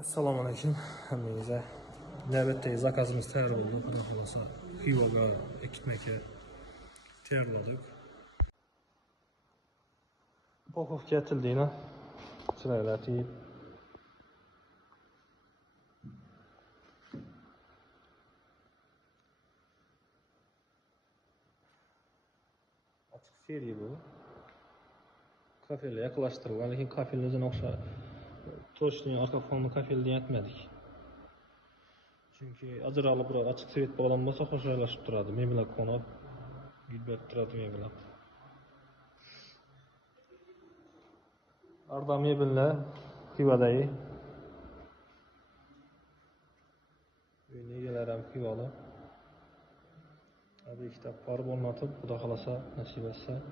Assalomu alaykum hammangizga. Navbatdagi zakazimiz tayyor bo'ldi. Xudo xolasa Xivoga ekitmakka tayyorladik. Упаковка etildiğine sırayla atayım. Açık seri bu. Kafeyle yaklaştırılgan, lekin kafenin özüne okşa toşluğun arka fonunu kafeyle etmedik. Çünkü acıralı bura açık seyret bağlanmasa hoşlaylaşıp durardı. Mebelak konup gülbet durardı mebelak. Arda mebelle Xivadayı. Öyle gelerim Xivalı. Hadi kitap var bolmatıp, bu da kalasa nasip etse.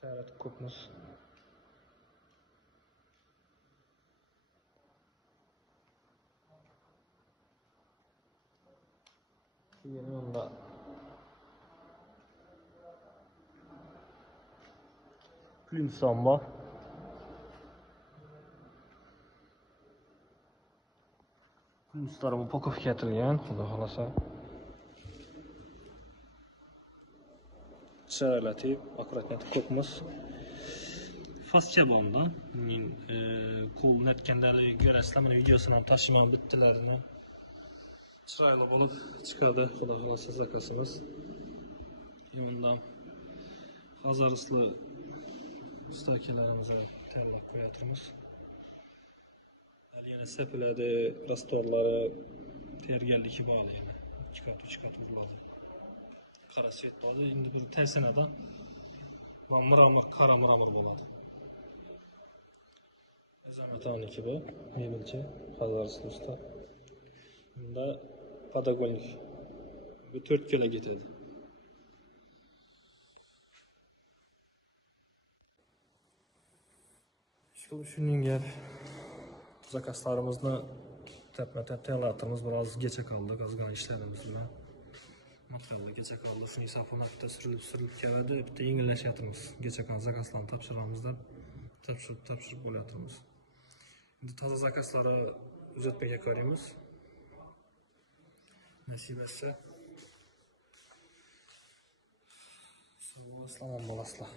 Tayrat kopmuz. Yeni onda Plüm samba. Plümslarımı упаковка etilgan, xudo xolasa. Çaralatib, akkurat kopmuz. Fastça bomda. Men qo'lni netgandalik ko'rasizlar, mana videosini tashiman bittilarini. Chiroyli bo'lib chiqadi, xudo xolasa zakazimiz. Bundan Hazarisli ustakilarimizni tayyorlab qo'yamiz. Yana sepiladi, rastorlari tayyorgarligi bor yana. 2 kat 3 kat uriladi. Qara svet bo'ladi, endi bir taysinada va miramir qara miramir bo'ladi. Zamotovniki bu, mebelchi, Hazarisli usta. Bunda podogolnik bu 4 kilo ketadi. Shuningdek gap zakazlarimizni tap-tap tayyorlatamiz, biroz gecha qoldi, ozgina ishlarimiz bilan. Materiallar gecha qoldi, shuning safona bitta surilib keladi, bitta yengillashyapmiz. Gecha qolgan zakazlarni topshiramiz deb topshirib bo'lyapmiz. Endi toza zakazlarni uzatmaga ko'ramiz. Nasib etsa. Sog' bo'lasizlar, omon bo'lasizlar.